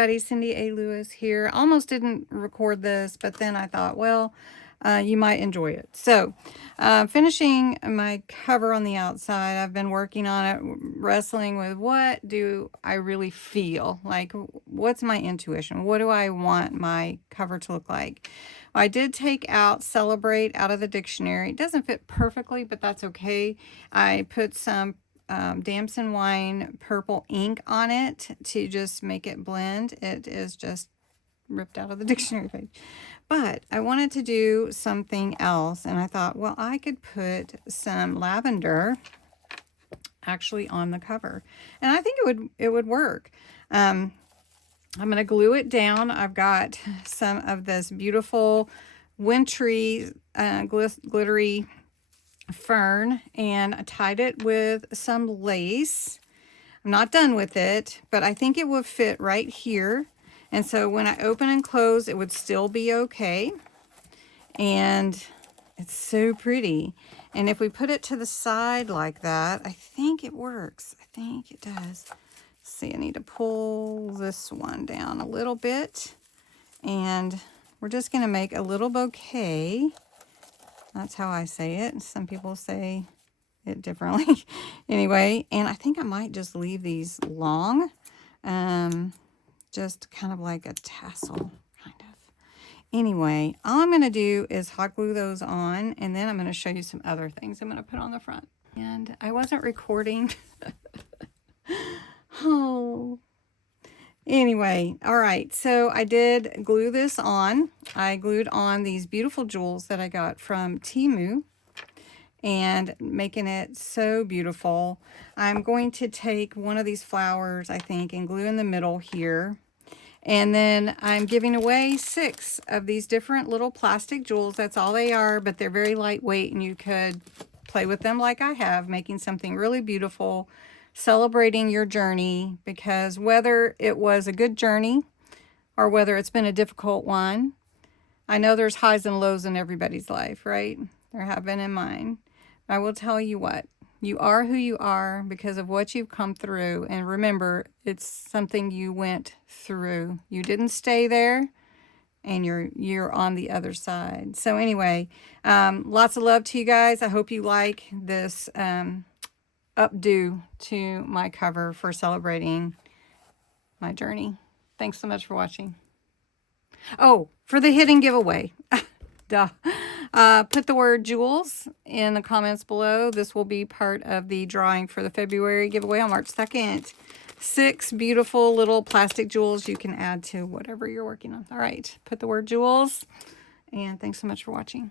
everybody, Cindy A. Lewis here. Almost didn't record this, but then I thought, well, you might enjoy it. So, finishing my cover on the outside, I've been working on it, wrestling with what do I really feel? Like, what's my intuition? What do I want my cover to look like? I did take out Celebrate out of the dictionary. It doesn't fit perfectly, but that's okay. I put some Damson Wine purple ink on it to just make it blend. It is just ripped out of the dictionary page. But I wanted to do something else, and I thought, well, I could put some lavender actually on the cover, and I think it would work. I'm going to glue it down. I've got some of this beautiful wintry glittery fern, and I tied it with some lace. I'm not done with it, but I think it will fit right here. And so when I open and close, it would still be okay. And it's so pretty. And if we put it to the side like that, I think it works. I think it does. Let's see, I need to pull this one down a little bit. And we're just going to make a little bouquet. That's how I say it. Some people say it differently. Anyway, and I think I might just leave these long. Just kind of like a tassel, kind of. Anyway, all I'm going to do is hot glue those on, and then I'm going to show you some other things I'm going to put on the front. And I wasn't recording. Oh. Anyway, all right, so I did glue this on. I glued on these beautiful jewels that I got from Temu, and making it so beautiful. I'm going to take one of these flowers, I think, and glue in the middle here. And then I'm giving away 6 of these different little plastic jewels. That's all they are, but they're very lightweight, and you could play with them like I have, making something really beautiful, celebrating your journey, because whether it was a good journey or whether it's been a difficult one, I know there's highs and lows in everybody's life, right? There have been in mine. I will tell you what, you are who you are because of what you've come through. And remember, it's something you went through. You didn't stay there, and you're on the other side. So anyway, lots of love to you guys. I hope you like this updo to my cover for celebrating my journey. Thanks so much for watching. Oh, for the hidden giveaway. Duh. Put the word jewels in the comments below. This will be part of the drawing for the February giveaway on March 2nd. 6 beautiful little plastic jewels you can add to whatever you're working on. All right, put the word jewels, and thanks so much for watching.